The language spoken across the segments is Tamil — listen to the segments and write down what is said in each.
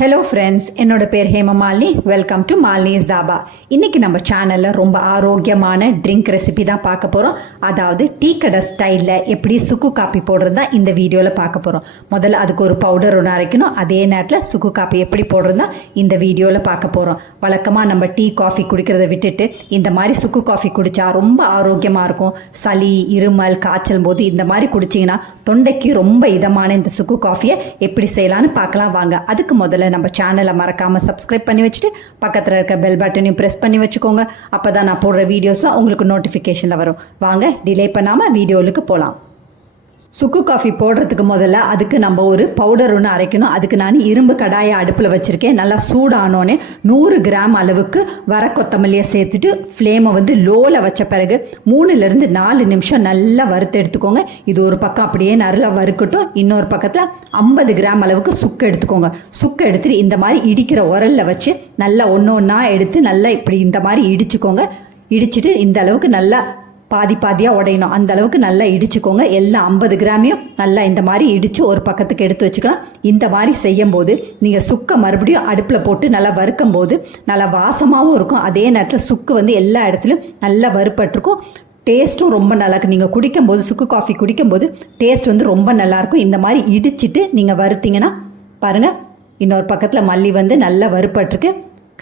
ஹலோ ஃப்ரெண்ட்ஸ் என்னோட பேர் ஹேமமாலினி வெல்கம் டு மாலினிஸ் தாபா. இன்னைக்கு நம்ம சேனலில் ரொம்ப ஆரோக்கியமான ட்ரிங்க் ரெசிபி தான் பார்க்க போகிறோம் அதாவது டீ கடை ஸ்டைலில் எப்படி சுக்கு காப்பி போடுறது தான் இந்த வீடியோவில் பார்க்க போகிறோம் முதல்ல அதுக்கு ஒரு பவுடர் ஒன்று அரைக்கணும். அதே நேரத்தில் சுக்கு காப்பி எப்படி போடுறது தான் இந்த வீடியோவில் பார்க்க போகிறோம் வழக்கமாக நம்ம டீ காஃபி குடிக்கிறத விட்டுட்டு இந்த மாதிரி சுக்கு காஃபி குடித்தா ரொம்ப ஆரோக்கியமாக இருக்கும். சளி இருமல் காய்ச்சல் போது இந்த மாதிரி குடிச்சிங்கன்னா தொண்டைக்கு ரொம்ப இதமான இந்த சுக்கு காஃபியை எப்படி செய்யலாம்னு பார்க்கலாம். வாங்க அதுக்கு முதல்ல நம்ம சேனலை மறக்காமல் சப்ஸ்கிரைப் பண்ணி வச்சுட்டு பக்கத்தில் இருக்க பெல் பட்டனையும் ப்ரெஸ் பண்ணி வச்சுக்கோங்க. அப்போ தான் நான் போடுற வீடியோஸ்லாம் உங்களுக்கு நோட்டிஃபிகேஷனில் வரும். வாங்க டிலே பண்ணாமல் வீடியோவுக்கு போகலாம் சுக்கு காஃபி போடுறதுக்கு முதல்ல அதுக்கு நம்ம ஒரு பவுடர் ஒன்று அரைக்கணும். அதுக்கு நான் இரும்பு கடாயை அடுப்பில் வச்சுருக்கேன். நல்லா சூடானோன்னே நூறு கிராம் அளவுக்கு வர கொத்தமல்லியை சேர்த்துட்டு ஃப்ளேமை வந்து லோவில் வச்ச பிறகு மூணுலேருந்து நாலு நிமிஷம் நல்லா வறுத்து எடுத்துக்கோங்க. இது ஒரு பக்கம் அப்படியே நல்லா வறுக்கட்டும். இன்னொரு பக்கத்தில் ஐம்பது கிராம் அளவுக்கு சுக்கு எடுத்துக்கோங்க. சுக்கு எடுத்துட்டு இந்த மாதிரி இடிக்கிற உரலில் வச்சு நல்லா ஒன்று ஒன்றா எடுத்து நல்லா இப்படி இந்த மாதிரி இடிச்சுக்கோங்க. இடிச்சிட்டு இந்த அளவுக்கு நல்லா பாதி பாதியாக உடையணும். அந்த அளவுக்கு நல்லா இடிச்சுக்கோங்க. எல்லாம் ஐம்பது கிராமையும் நல்லா இந்த மாதிரி இடித்து ஒரு பக்கத்துக்கு எடுத்து வச்சுக்கலாம். இந்த மாதிரி செய்யும் போது நீங்கள் சுக்கை மறுபடியும் அடுப்பில் போட்டு நல்லா வறுக்கும் போது நல்லா வாசமாகவும் இருக்கும். அதே நேரத்தில் சுக்கு வந்து எல்லா இடத்துலையும் நல்லா வறுப்பட்டிருக்கும் டேஸ்ட்டும் ரொம்ப நல்லாயிருக்கும் நீங்கள் குடிக்கும்போது சுக்கு காஃபி குடிக்கும்போது டேஸ்ட் வந்து ரொம்ப நல்லாயிருக்கும் இந்த மாதிரி இடிச்சிட்டு நீங்கள் வறுத்தீங்கன்னா பாருங்கள் இன்னொரு பக்கத்தில் மல்லி வந்து நல்லா வறுப்பட்டிருக்கு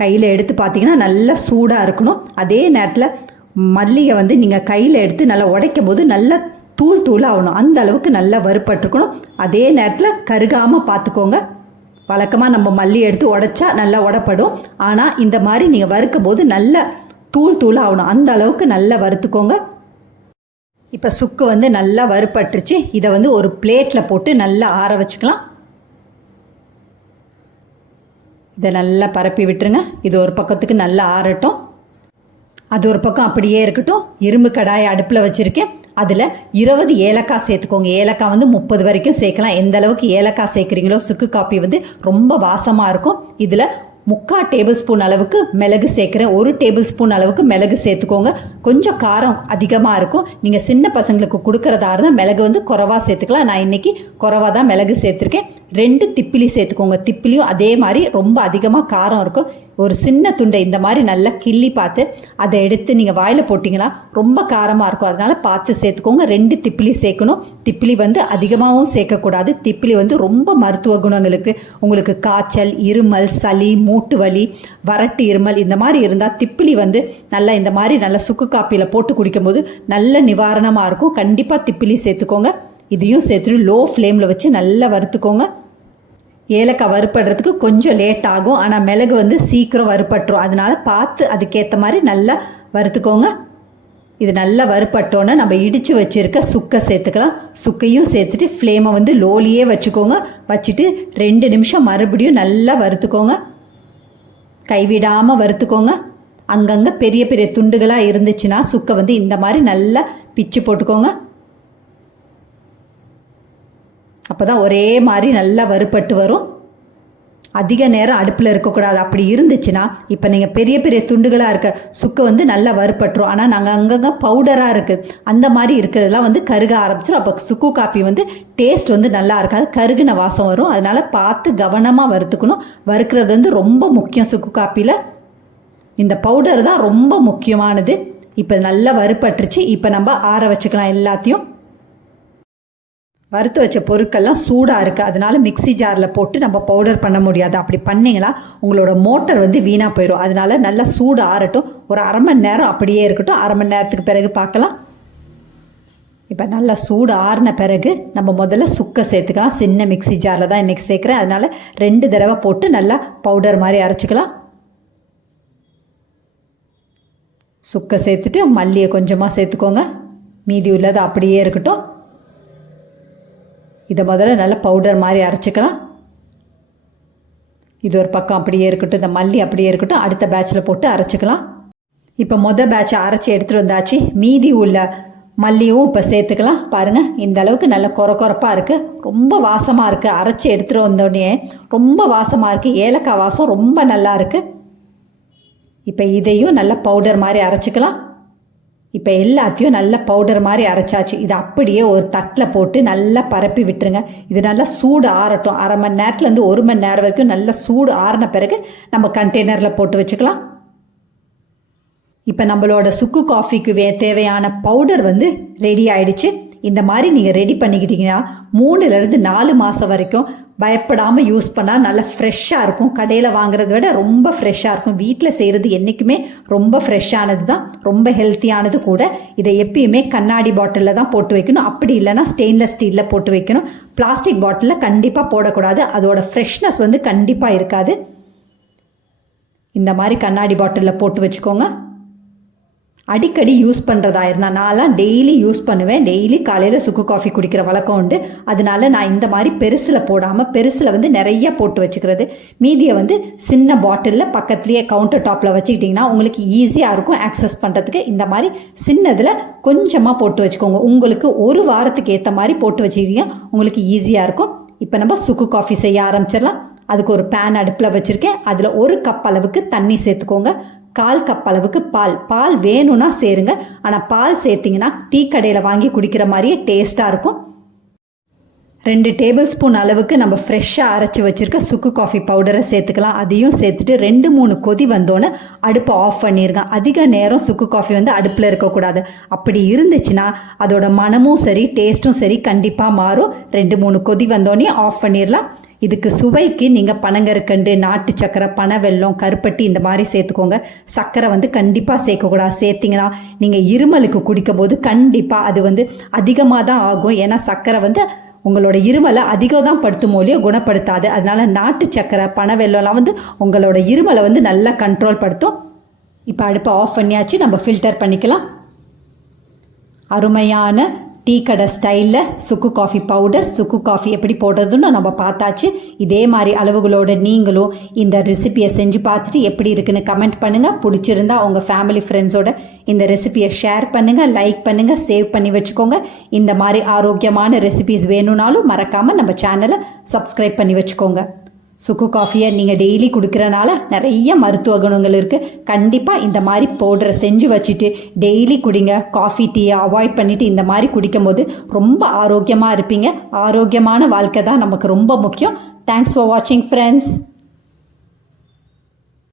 கையில் எடுத்து பார்த்தீங்கன்னா நல்லா சூடாக இருக்கணும். அதே நேரத்தில் மல்லியை வந்து நீங்கள் கையில் எடுத்து நல்லா உடைக்கும் போது நல்லா தூள் தூள் ஆகணும். அந்த அளவுக்கு நல்லா வறுப்பட்டுருக்கணும். அதே நேரத்தில் கருகாமல் பார்த்துக்கோங்க வழக்கமாக நம்ம மல்லி எடுத்து உடைச்சா நல்லா உடப்படும். ஆனால் இந்த மாதிரி நீங்கள் வறுக்கும் போது நல்லா தூள் தூள் ஆகணும். அந்த அளவுக்கு நல்லா வறுத்துக்கோங்க. இப்போ சுக்கு வந்து நல்லா வறுப்பட்டுருச்சு. இதை வந்து ஒரு பிளேட்டில் போட்டு நல்லா ஆற வச்சுக்கலாம். இதை நல்லா பரப்பி விட்டுருங்க. இது ஒரு பக்கத்துக்கு நல்லா ஆறட்டும். அது ஒரு பக்கம் அப்படியே இருக்கட்டும். இரும்பு கடாயை அடுப்பில் வச்சுருக்கேன். அதில் இருபது ஏலக்காய் சேர்த்துக்கோங்க. ஏலக்காய் வந்து முப்பது வரைக்கும் சேர்க்கலாம். எந்த அளவுக்கு ஏலக்காய் சேர்க்குறீங்களோ சுக்கு காப்பி வந்து ரொம்ப வாசமாக இருக்கும். இதில் முக்கால் டேபிள் ஸ்பூன் அளவுக்கு மிளகு சேர்க்குறேன். ஒரு டேபிள் ஸ்பூன் அளவுக்கு மிளகு சேர்த்துக்கோங்க. கொஞ்சம் காரம் அதிகமாக இருக்கும். நீங்கள் சின்ன பசங்களுக்கு கொடுக்குறதா இருந்தால் மிளகு வந்து குறவாக சேர்த்துக்கலாம். நான் இன்றைக்கி குறவாக தான் மிளகு சேர்த்துருக்கேன். ரெண்டு திப்பிலி சேர்த்துக்கோங்க. திப்பிலியும் அதே மாதிரி ரொம்ப அதிகமாக காரம் இருக்கும். ஒரு சின்ன துண்டை இந்த மாதிரி நல்லா கிள்ளி பார்த்து அதை எடுத்து நீங்கள் வாயில் போட்டிங்கன்னா ரொம்ப காரமாக இருக்கும். அதனால் பார்த்து சேர்த்துக்கோங்க. ரெண்டு திப்பிலி சேர்க்கணும். திப்பிலி வந்து அதிகமாகவும் சேர்க்கக்கூடாது. திப்பிலி வந்து ரொம்ப மருத்துவ குணங்களுக்கு உங்களுக்கு காய்ச்சல் இருமல் சளி மூட்டு வலி வறட்டு இருமல் இந்த மாதிரி இருந்தால் திப்பிலி வந்து நல்லா இந்த மாதிரி நல்லா சுக்கு காப்பியில் போட்டு குடிக்கும்போது நல்ல நிவாரணமாக இருக்கும். கண்டிப்பாக திப்பிலி சேர்த்துக்கோங்க. இதையும் சேர்த்துட்டு லோ ஃப்ளேமில் வச்சு நல்லா வறுத்துக்கோங்க. ஏலக்காய் வறுப்படுறதுக்கு கொஞ்சம் லேட் ஆகும். ஆனால் மிளகு வந்து சீக்கிரம் வறுப்பட்டுரும் அதனால் பார்த்து அதுக்கேற்ற மாதிரி நல்லா வறுத்துக்கோங்க. இது நல்லா வறுப்பட்டோன்னே நம்ம இடித்து வச்சுருக்க சுக்கை சேர்த்துக்கலாம். சுக்கையும் சேர்த்துட்டு ஃப்ளேமை வந்து லோலியே வச்சுக்கோங்க. வச்சுட்டு ரெண்டு நிமிஷம் மறுபடியும் நல்லா வறுத்துக்கோங்க. கைவிடாமல் வறுத்துக்கோங்க. அங்கங்கே பெரிய பெரிய துண்டுகளாக இருந்துச்சுன்னா சுக்கை வந்து இந்த மாதிரி நல்லா பிச்சு போட்டுக்கோங்க. அப்போ தான் ஒரே மாதிரி நல்லா வறுப்பட்டு வரும். அதிக நேரம் அடுப்பில் இருக்கக்கூடாது. அப்படி இருந்துச்சுன்னா இப்போ நீங்கள் பெரிய பெரிய துண்டுகளாக இருக்க சுக்கு வந்து நல்லா வறுபட்டுரும். ஆனால் நாங்கள் அங்கங்கே பவுடராக இருக்குது அந்த மாதிரி இருக்கிறதெல்லாம் வந்து கருக ஆரம்பிச்சிடும் அப்போ சுக்கு காப்பி வந்து டேஸ்ட் வந்து நல்லா இருக்காது. கருகுன வாசம் வரும். அதனால் பார்த்து கவனமாக வறுத்துக்கணும். வறுக்கிறது வந்து ரொம்ப முக்கியம் சுக்கு காப்பியில் இந்த பவுடர் தான் ரொம்ப முக்கியமானது. இப்போ நல்லா வறுபட்டுருச்சு. இப்போ நம்ம ஆற வச்சுக்கலாம் எல்லாத்தையும். வறுத்து வச்ச பொருட்கள்லாம் சூடாக இருக்குது அதனால மிக்சி ஜாரில் போட்டு நம்ம பவுடர் பண்ண முடியாது. அப்படி பண்ணிங்கன்னா உங்களோட மோட்டர் வந்து வீணாக போயிடும் அதனால நல்லா சூடு ஆறட்டும். ஒரு அரை மணி நேரம் அப்படியே இருக்கட்டும். அரை மணி நேரத்துக்கு பிறகு பார்க்கலாம். இப்போ நல்லா சூடு ஆறின பிறகு நம்ம முதல்ல சுக்கை சேர்த்துக்கலாம். சின்ன மிக்சி ஜாரில் தான் இன்றைக்கி சேர்க்குறேன். அதனால் ரெண்டு தடவை போட்டு நல்லா பவுடர் மாதிரி அரைச்சிக்கலாம். சுக்கை சேர்த்துட்டு மல்லியை கொஞ்சமாக சேர்த்துக்கோங்க. மீதி உள்ளது அப்படியே இருக்கட்டும். இதை முதல்ல நல்லா பவுடர் மாதிரி அரைச்சிக்கலாம். இது ஒரு பக்கம் அப்படியே இருக்கட்டும் இந்த மல்லி அப்படியே இருக்கட்டும் அடுத்த பேட்சில் போட்டு அரைச்சிக்கலாம். இப்போ மொதல் பேட்சை அரைச்சி எடுத்துகிட்டு வந்தாச்சு. மீதி உள்ள மல்லியும் இப்போ சேர்த்துக்கலாம். பாருங்கள் இந்த அளவுக்கு நல்ல குறை குறைப்பாக இருக்குது ரொம்ப வாசமாக இருக்குது அரைச்சி எடுத்துகிட்டு வந்தோடனே ரொம்ப வாசமாக இருக்குது ஏலக்காய் வாசம் ரொம்ப நல்லா இருக்குது இப்போ இதையும் நல்லா பவுடர் மாதிரி அரைச்சிக்கலாம். இப்போ எல்லாத்தையும் நல்லா பவுடர் மாதிரி அரைச்சாச்சு. இதை அப்படியே ஒரு தட்டில் போட்டு நல்லா பரப்பி விட்டுருங்க. இது நல்லா சூடு ஆறட்டும். அரை மணி நேரத்துலேருந்து ஒரு மணி நேரம் வரைக்கும் நல்லா சூடு ஆறின பிறகு நம்ம கண்டெய்னரில் போட்டு வச்சுக்கலாம். இப்போ நம்மளோட சுக்கு காஃபிக்கு வே தேவையான பவுடர் வந்து ரெடி ஆயிடுச்சு. இந்த மாதிரி நீங்கள் ரெடி பண்ணிக்கிட்டீங்கன்னா மூணுலேருந்து நாலு மாதம் வரைக்கும் பயப்படாமல் யூஸ் பண்ணால் நல்லா ஃப்ரெஷ்ஷாக இருக்கும். கடையில் வாங்குறத விட ரொம்ப ஃப்ரெஷ்ஷாக இருக்கும். வீட்டில் செய்கிறது என்றைக்குமே ரொம்ப ஃப்ரெஷ்ஷானது தான் ரொம்ப ஹெல்த்தியானது கூட. இதை எப்பயுமே கண்ணாடி பாட்டிலில் தான் போட்டு வைக்கணும். அப்படி இல்லைன்னா ஸ்டெயின்லெஸ் ஸ்டீலில் போட்டு வைக்கணும். பிளாஸ்டிக் பாட்டிலில் கண்டிப்பாக போடக்கூடாது. அதோட ஃப்ரெஷ்னஸ் வந்து கண்டிப்பாக இருக்காது. இந்த மாதிரி கண்ணாடி பாட்டிலில் போட்டு வச்சுக்கோங்க. அடிக்கடி யூஸ் பண்ணுறதா இருந்தால் நான்லாம் டெய்லி யூஸ் பண்ணுவேன். டெய்லி காலையில் சுக்கு காஃபி குடிக்கிற வழக்கம் உண்டு. அதனால நான் இந்த மாதிரி பெருசில் போடாமல் பெருசில் வந்து நிறைய போட்டு வச்சுக்கிறது. மீதியை வந்து சின்ன பாட்டிலில் பக்கத்துலேயே கவுண்டர் டாப்பில் வச்சுக்கிட்டிங்கன்னா உங்களுக்கு ஈஸியாக இருக்கும் ஆக்சஸ் பண்ணுறதுக்கு இந்த மாதிரி சின்னதில் கொஞ்சமாக போட்டு வச்சுக்கோங்க. உங்களுக்கு ஒரு வாரத்துக்கு ஏற்ற மாதிரி போட்டு வச்சுக்கிட்டிங்கன்னா உங்களுக்கு ஈஸியாக இருக்கும். இப்போ நம்ம சுக்கு காஃபி செய்ய ஆரம்பிச்சிடலாம். அதுக்கு ஒரு பேன் அடுப்பில் வச்சுருக்கேன். அதில் ஒரு கப் அளவுக்கு தண்ணி சேர்த்துக்கோங்க. கால் கப் அளவுக்கு பால். பால் வேணும்னா சேருங்க. ஆனால் பால் சேர்த்திங்கன்னா டீ கடையில் வாங்கி குடிக்கிற மாதிரியே டேஸ்ட்டாக இருக்கும். ரெண்டு டேபிள் ஸ்பூன் அளவுக்கு நம்ம ஃப்ரெஷ்ஷாக அரைச்சி வச்சுருக்க சுக்கு காஃபி பவுடரை சேர்த்துக்கலாம். அதையும் சேர்த்துட்டு ரெண்டு மூணு கொதி வந்தோன்னே அடுப்பை ஆஃப் பண்ணியிருக்கேன் அதிக நேரம் சுக்கு காஃபி வந்து அடுப்பில் இருக்கக்கூடாது. அப்படி இருந்துச்சுன்னா அதோட மனமும் சரி டேஸ்ட்டும் சரி கண்டிப்பாக மாறும். ரெண்டு மூணு கொதி வந்தோடனே ஆஃப் பண்ணிடலாம் இதுக்கு சுவைக்கு நீங்கள் பனங்கற்கண்டு நாட்டு சக்கரை பனை வெல்லம் கருப்பட்டி இந்த மாதிரி சேர்த்துக்கோங்க. சர்க்கரை வந்து கண்டிப்பாக சேர்க்கக்கூடாது. சேர்த்திங்கன்னா நீங்கள் இருமலுக்கு குடிக்கும் போது கண்டிப்பாக அது வந்து அதிகமாக தான் ஆகும். ஏன்னா சர்க்கரை வந்து உங்களோட இருமலை அதிகம் தான் படுத்தும் மொழியோ குணப்படுத்தாது. அதனால நாட்டு சக்கரை பனை வந்து உங்களோட இருமலை வந்து நல்லா கண்ட்ரோல் படுத்தும். இப்போ அடுப்பை ஆஃப் பண்ணியாச்சு. நம்ம ஃபில்டர் பண்ணிக்கலாம். அருமையான டீ கடை ஸ்டைலில் சுக்கு காஃபி பவுடர் சுக்கு காஃபி எப்படி போடுறதுன்னு நம்ம பார்த்தாச்சு. இதே மாதிரி அளவுகளோட நீங்களும் இந்த ரெசிபியை செஞ்சு பார்த்துட்டு எப்படி இருக்குன்னு கமெண்ட் பண்ணுங்கள் பிடிச்சிருந்தா உங்கள் ஃபேமிலி ஃப்ரெண்ட்ஸோட இந்த ரெசிபியை ஷேர் பண்ணுங்கள் லைக் பண்ணுங்கள் சேவ் பண்ணி வச்சுக்கோங்க. இந்த மாதிரி ஆரோக்கியமான ரெசிபிஸ் வேணும்னாலும் மறக்காமல் நம்ம சேனலை சப்ஸ்கிரைப் பண்ணி வச்சுக்கோங்க. சுக்கு காஃபியை நீங்கள் டெய்லி குடிக்கிறனால நிறைய மருத்துவ குணங்கள் இருக்குது கண்டிப்பாக இந்த மாதிரி பவுடரை செஞ்சு வச்சுட்டு டெய்லி குடிங்க. காஃபி டீயை அவாய்ட் பண்ணிவிட்டு இந்த மாதிரி குடிக்கும் போது ரொம்ப ஆரோக்கியமாக இருப்பீங்க. ஆரோக்கியமான வாழ்க்கை தான் நமக்கு ரொம்ப முக்கியம். தேங்க்ஸ் ஃபார் வாட்சிங் ஃப்ரெண்ட்ஸ்